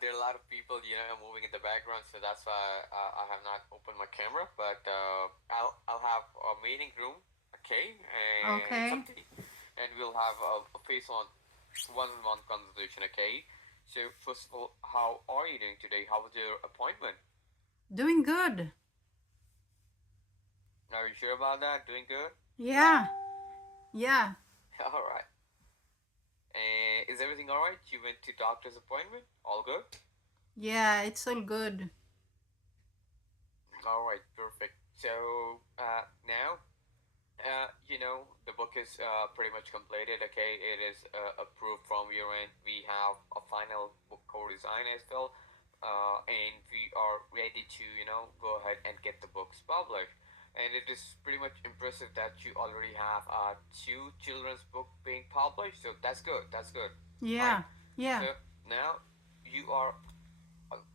there are a lot of people, moving in the background, so that's why I have not opened my camera. But I'll have a meeting room, okay, and some Okay. tea, and we'll have a face-on, one-on-one conversation, okay. So first of all, how are you doing today? How was your appointment? Doing good. Are you sure about that? Doing good? Yeah. Yeah. All right. And is everything all right? You went to doctor's appointment? All good? Yeah, it's all good. All right, perfect. So now, the book is pretty much completed. Okay, it is approved from your end. We have a final book co-design as well, and we are ready to go ahead and get the books published. And it is pretty much impressive that you already have two children's book being published. So that's good. That's good, right? Yeah. Yeah. So now you are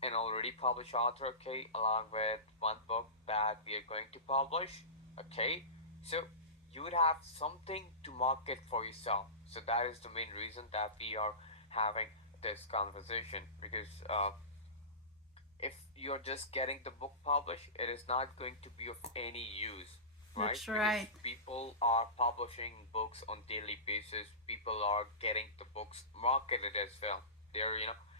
an already published author, okay, along with one book that we are going to publish, okay. So you would have something to market for yourself. So that is the main reason that we are having this conversation, because if you're just getting the book published, it is not going to be of any use, right? That's Because right. people are publishing books on daily basis. People are getting the books marketed as well. They're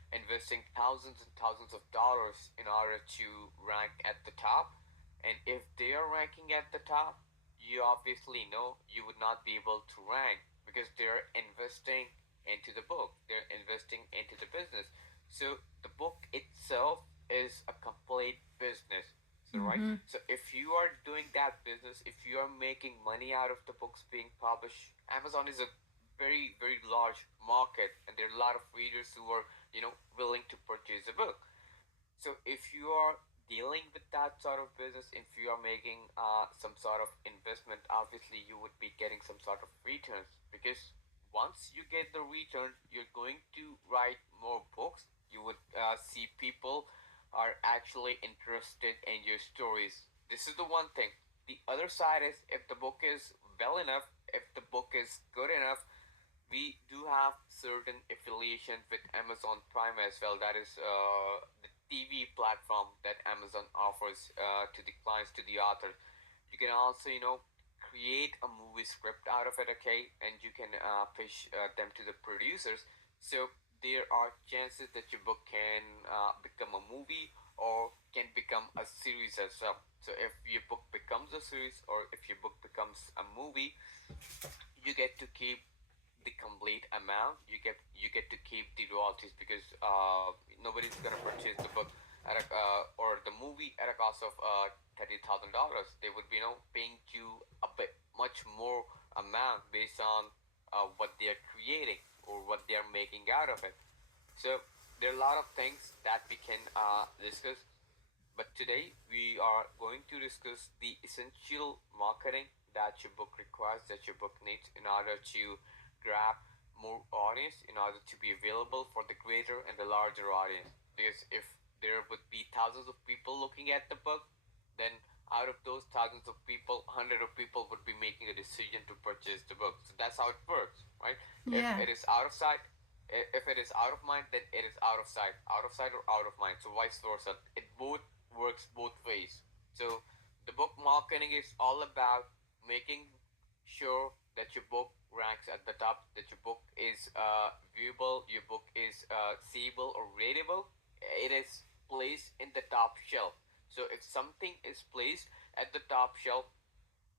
investing thousands and thousands of dollars in order to rank at the top. And if they are ranking at the top, you obviously know you would not be able to rank, because they're investing into the book. They're investing into the business. So the book itself is a complete business. So right. Mm-hmm. So if you are doing that business, if you are making money out of the books being published, Amazon is a very very large market, and there are a lot of readers who are willing to purchase a book. So if you are dealing with that sort of business, if you are making some sort of investment, obviously you would be getting some sort of returns, because once you get the return, you're going to write more books. You would see people are actually interested in your stories. This is the one thing. The other side is, if the book is well enough, if the book is good enough, we do have certain affiliation with Amazon Prime as well. That is the TV platform that Amazon offers to the clients, to the authors. You can also, create a movie script out of it, okay, and you can pitch them to the producers. So there are chances that your book can become a movie, or can become a series as well. So if your book becomes a series, or if your book becomes a movie, you get to keep the complete amount. You get to keep the royalties, because nobody's gonna purchase the book at or the movie at a cost of $30,000. They would be paying you a bit much more amount based on what they are creating, or what they are making out of it. So there are a lot of things that we can discuss, but today we are going to discuss the essential marketing that your book requires, that your book needs, in order to grab more audience, in order to be available for the greater and the larger audience. Because if there would be thousands of people looking at the book, then out of those thousands of people, hundred of people would be making a decision to purchase the book. So that's how it works, right? If Yeah. it is out of sight, if it is out of mind, then it is out of sight or out of mind. So vice versa. It both works both ways. So the book marketing is all about making sure that your book ranks at the top, that your book is viewable, your book is seeable or readable. It is placed in the top shelf. So if something is placed at the top shelf,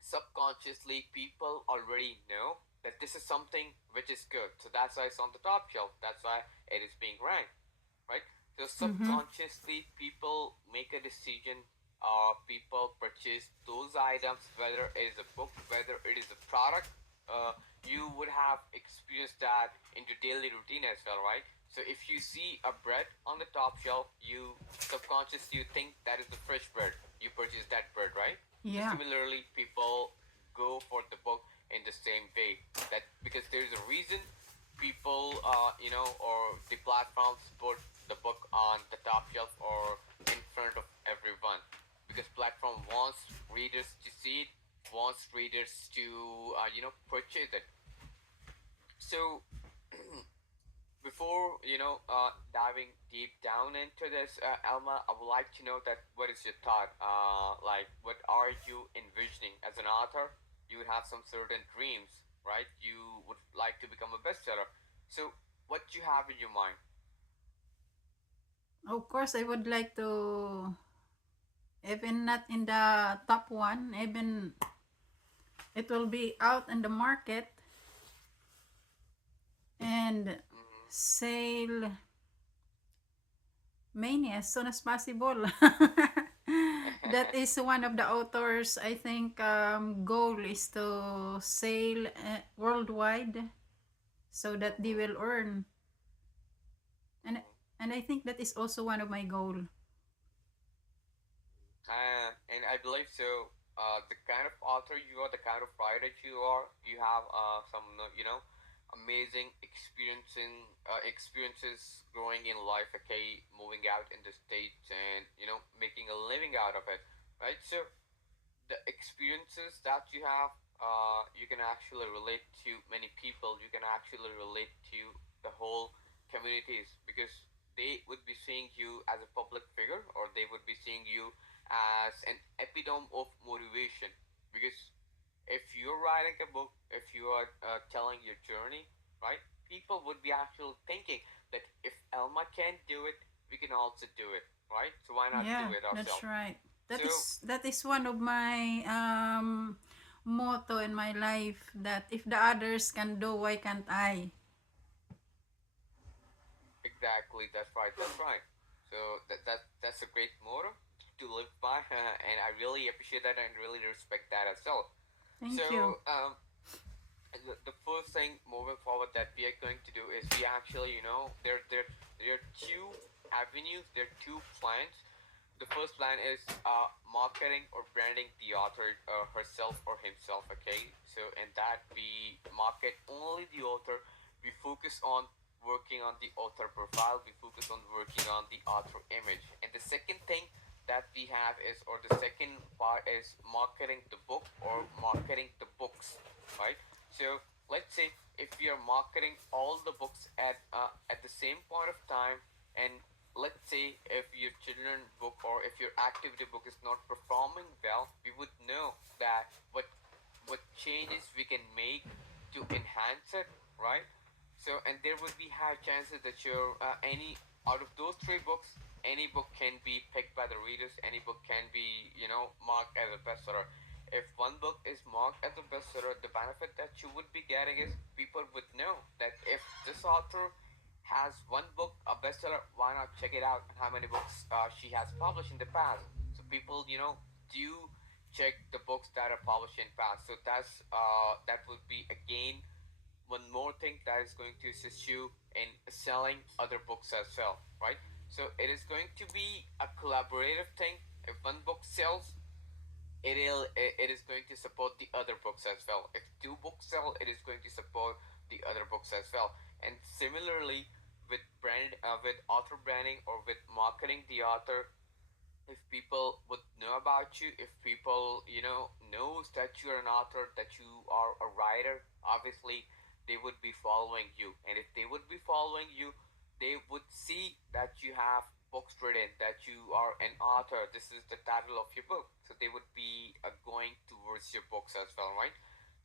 subconsciously people already know that this is something which is good. So that's why it's on the top shelf. That's why it is being ranked, right? So Mm-hmm. subconsciously people make a decision, people purchase those items, whether it is a book, whether it is a product. You would have experienced that in your daily routine as well, right? So if you see a bread on the top shelf, you subconsciously you think that is the fresh bread. You purchase that bread, right? So Yeah. similarly, people go for the book in the same way. That because there's a reason people, or the platforms put the book on the top shelf or in front of everyone, because platform wants readers to see it, wants readers to purchase it. So before diving deep down into this, Alma, I would like to know that what is your thought? Like, what are you envisioning as an author? You would have some certain dreams, right? You would like to become a bestseller. So, what do you have in your mind? Of course, I would like to, even not in the top one, even it will be out in the market and Mm-hmm. sale many as soon as possible. That is one of the authors, I think, goal is to sail worldwide so that they will earn. And Mm-hmm. and I think that is also one of my goal. And I believe so. The kind of author you are, the kind of writer you are, you have some amazing experiences growing in life. Okay, moving out in the states and making a living out of it, right? So the experiences that you have, you can actually relate to many people. You can actually relate to the whole communities because they would be seeing you as a public figure, or they would be seeing you as an epitome of motivation. Because if you're writing a book, if you are telling your journey, right, people would be actually thinking that if Elma can do it, we can also do it, right? So why not do Yeah, it that's ourselves? right. So That is one of my motto in my life, that if the others can do, why can't I? exactly, that's right, that's right. So that's a great motto to live by, and I really appreciate that and really respect that as well. Thank you. So the first thing moving forward that we are going to do is we actually, there are two avenues, there are two plans. The first plan is marketing or branding the author herself or himself. Okay, so in that we market only the author. We focus on working on the author profile. We focus on working on the author image. And the second thing that we have is, or the second part is marketing the book or marketing the books, right? So let's say if we are marketing all the books at the same point of time, and let's say if your children book or if your activity book is not performing well, we would know that what changes we can make to enhance it, right? So, and there would be high chances that your any out of those three books, any book can be picked by the readers. Any book can be, marked as a bestseller. If one book is marked as a bestseller, the benefit that you would be getting is people would know that if this author has one book a bestseller, why not check it out? How many books she has published in the past? So people, do check the books that are published in past. So that would be again one more thing that is going to assist you in selling other books as well, right? So it is going to be a collaborative thing. If one book sells, it is going to support the other books as well. If two books sell, it is going to support the other books as well. And similarly, with author branding or with marketing the author, if people would know about you, if people knows that you're an author, that you are a writer, obviously they would be following you. And if they would be following you, they would see that you have books written, that you are an author, this is the title of your book, so they would be going towards your books as well, right?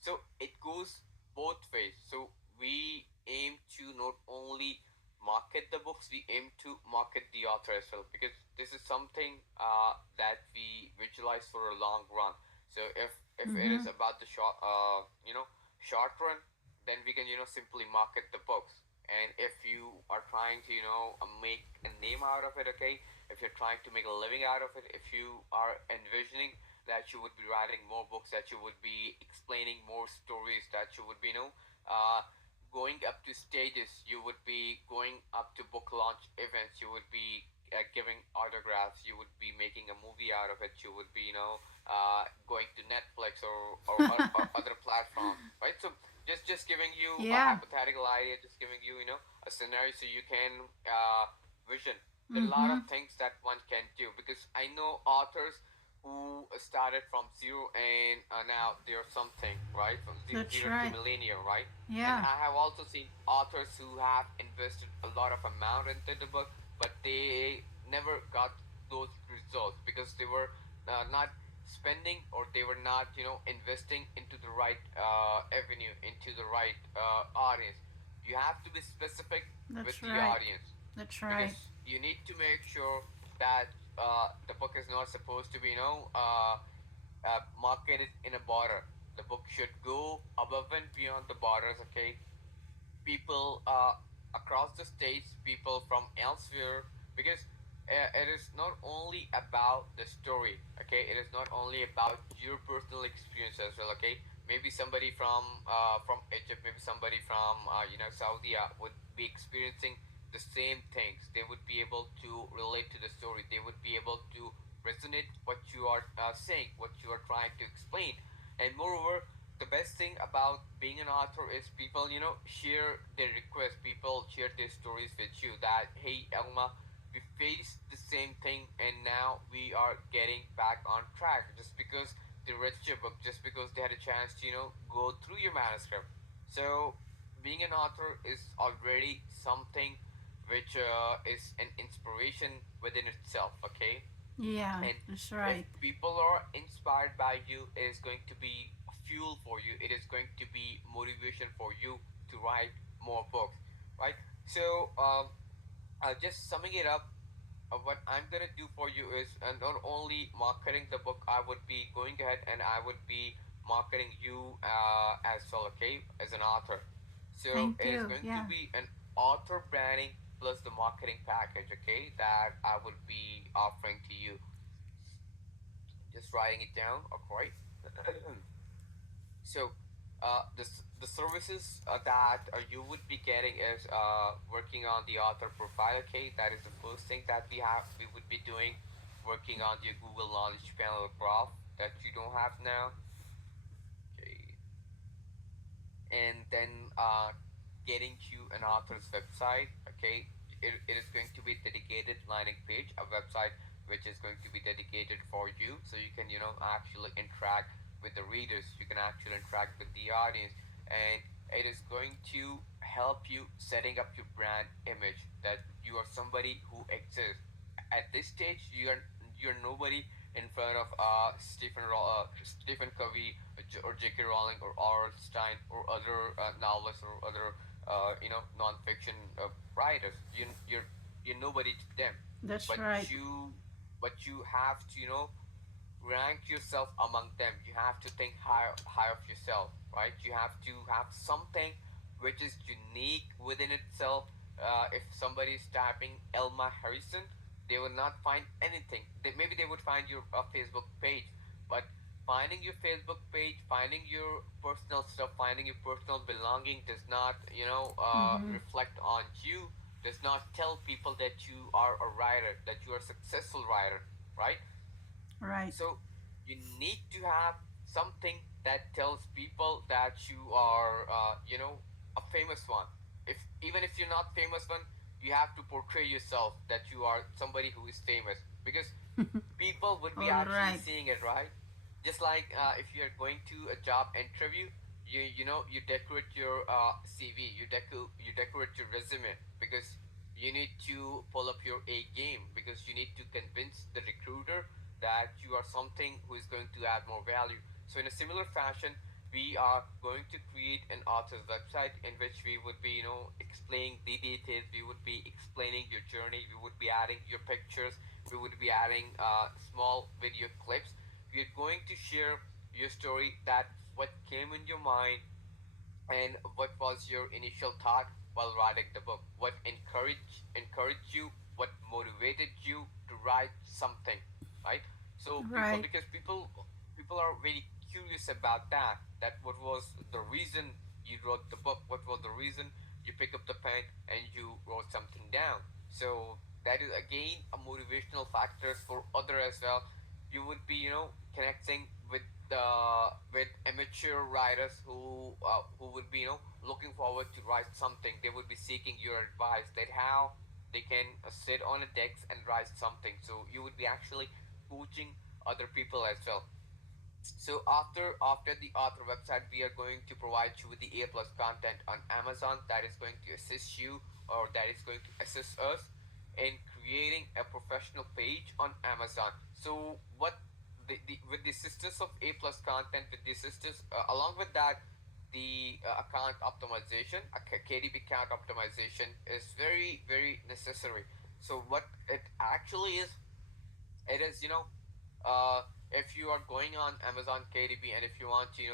So it goes both ways. So we aim to not only market the books, we aim to market the author as well, because this is something that we visualize for a long run. So if it is Mm-hmm. about the short run, then we can simply market the books. And if you are trying to make a name out of it, okay, if you're trying to make a living out of it, if you are envisioning that you would be writing more books, that you would be explaining more stories, that you would be going up to stages, you would be going up to book launch events, you would be giving autographs, you would be making a movie out of it, you would be going to Netflix or other platforms, right? So just giving you a Yeah. hypothetical idea, just giving you a scenario so you can vision. There are a lot Mm-hmm. of things that one can do, because I know authors who started from zero and now they're something, right? From That's zero to right. millennium, right? And Yeah. I have also seen authors who have invested a lot of amount into the book, but they never got those results because they were not spending, or they were not, investing into the right avenue, into the right audience. You have to be specific with That's the right. audience, That's right. because you need to make sure that the book is not supposed to be, marketed in a border. The book should go above and beyond the borders. Okay, people across the states, people from elsewhere, because it is not only about the story. Okay, it is not only about your personal experience as well. Okay, maybe somebody from Egypt, maybe somebody from Saudi would be experiencing the same things. They would be able to relate to the story. They would be able to resonate what you are saying, what you are trying to explain. And moreover, the best thing about being an author is people, share their requests. People share their stories with you that, hey, Elma, we faced the same thing and now we are getting back on track, just because they read your book, just because they had a chance to, go through your manuscript. So being an author is already something which is an inspiration within itself. Okay, Yeah, and that's if right. people are inspired by you, it is going to be fuel for you. It is going to be motivation for you to write more books, right? So, just summing it up, what I'm gonna do for you is not only marketing the book, I would be going ahead and I would be marketing you as well, okay, as an author. So Thank it is you. going to Yeah. be an author branding plus the marketing package, okay, that I would be offering to you. Just writing it down, okay. So, the services that you would be getting is working on the author profile. Okay, that is the first thing that we would be doing, working on the Google Knowledge Panel graph that you don't have now. Okay, and then getting to an author's website. Okay, it is going to be a dedicated landing page, a website which is going to be dedicated for you, so you can, actually interact with the readers. You can actually interact with the audience, and it is going to help you setting up your brand image that you are somebody who exists. At this stage, you're nobody in front of Stephen Covey or J.K. Rowling or R. Stein or other novelists or other non-fiction writers. You're nobody to them, That's but right. you but you have to, rank yourself among them. You have to think high of yourself, right? You have to have something which is unique within itself. If somebody is typing Elma Harrison, they will not find anything. Maybe they would find your Facebook page, but finding your Facebook page, finding your personal stuff, finding your personal belonging does not, Mm-hmm. reflect on you. Does not tell people that you are a writer, that you are a successful writer, right? Right. So you need to have something that tells people that you are, a famous one. If even if you're not famous one, you have to portray yourself that you are somebody who is famous, because people would be All actually right. seeing it, right? Just like if you're going to a job interview, you decorate your CV, you decorate your resume, because you need to pull up your A game, because you need to convince the recruiter that you are something who is going to add more value. So in a similar fashion, we are going to create an author's website in which we would be, explaining the details. We would be explaining your journey. We would be adding your pictures. We would be adding small video clips. We are going to share your story, that what came in your mind, and what was your initial thought while writing the book. What encouraged you? What motivated you to write something, right? So Right. people are very curious about that. That what was the reason you wrote the book? What was the reason you pick up the pen and you wrote something down? So that is again a motivational factors for other as well. You would be, connecting with amateur writers who would be, looking forward to write something. They would be seeking your advice that how they can sit on a desk and write something. So you would be actually coaching other people as well. So after the author website, we are going to provide you with the A plus content on Amazon that is going to assist you, or that is going to assist us in creating a professional page on Amazon. So what the with the assistance of A plus content, with the assistance along with that, the account optimization, KDP account optimization is very necessary. So what it actually is, it is, uh, if you are going on Amazon KDP, and if you want to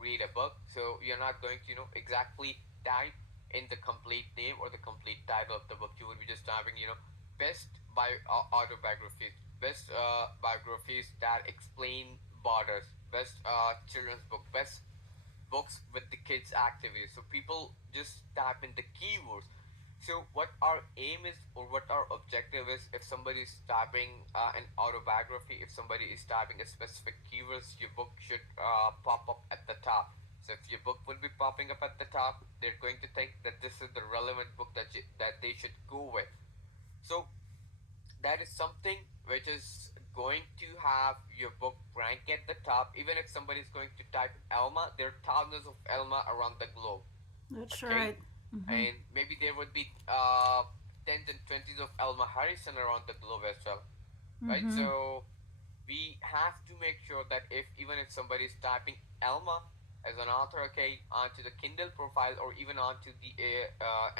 read a book, so you're not going to exactly type in the complete name or the complete title of the book. You would be just typing best autobiographies, best biographies that explain borders, best children's book, best books with the kids activities. So people just type in the keywords. So what our aim is, or what our objective is, if somebody is typing an autobiography, if somebody is typing a specific keywords, your book should pop up at the top. So if your book will be popping up at the top, they're going to think that this is the relevant book that they should go with. So that is something which is going to have your book rank at the top. Even if somebody is going to type Elma, there are thousands of Elma around the globe. That's Okay, right. Mm-hmm. and maybe there would be tens and twenties of Elma Harrison around the globe as well, right? Mm-hmm. So we have to make sure that if even if somebody is typing Elma as an author, okay, onto the Kindle profile, or even onto the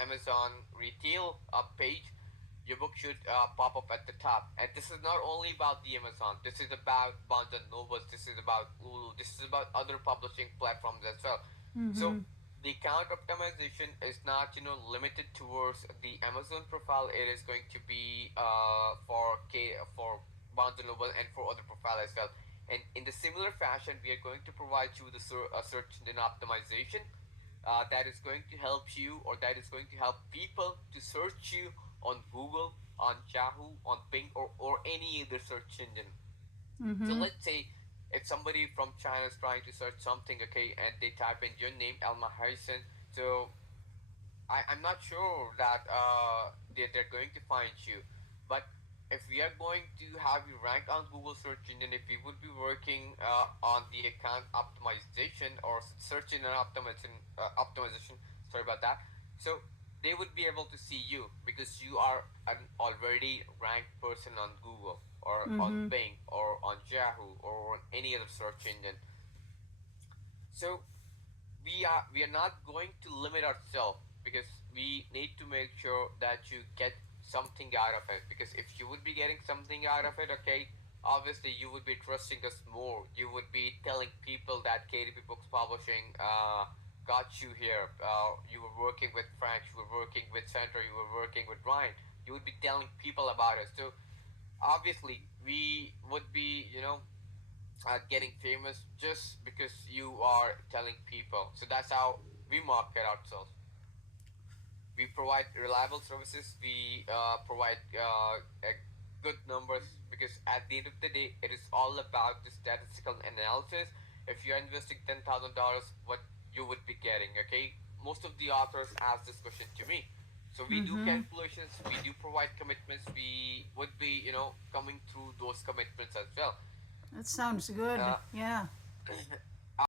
Amazon retail page, your book should pop up at the top. And this is not only about the Amazon. This is about Barnes and Nobles. This is about Lulu. This is about other publishing platforms as well. So Mm-hmm. the account optimization is not limited towards the Amazon profile. It is going to be for Barnes and Noble and for other profile as well. And in the similar fashion, we are going to provide you the search engine optimization that is going to help you, or that is going to help people to search you on Google, on Yahoo, on Bing, or any other search engine. So Mm-hmm. let's say if somebody from China is trying to search something, okay, and they type in your name, Elma Harrison, so I'm not sure that they're going to find you. But if we are going to have you rank on Google search engine, if we would be working on the account optimization or search engine optimization, sorry about that. So they would be able to see you because you are an already ranked person on Google or on Mm-hmm. Bing or on Yahoo or on any other search engine. So we are not going to limit ourselves, because we need to make sure that you get something out of it. Because if you would be getting something out of it, okay, obviously you would be trusting us more. You would be telling people that KDP Books Publishing got you here. You were working with Frank, you were working with Sandra, you were working with Ryan. You would be telling people about us. So obviously we would be getting famous just because you are telling people. So that's how we market ourselves. We provide reliable services. We provide good numbers, because at the end of the day, it is all about the statistical analysis. If you're investing $10,000, what you would be getting, okay? Most of the authors ask this question to me. So we do Mm-hmm. calculations, we do provide commitments, we would be, coming through those commitments as well. That sounds good. Uh, Yeah.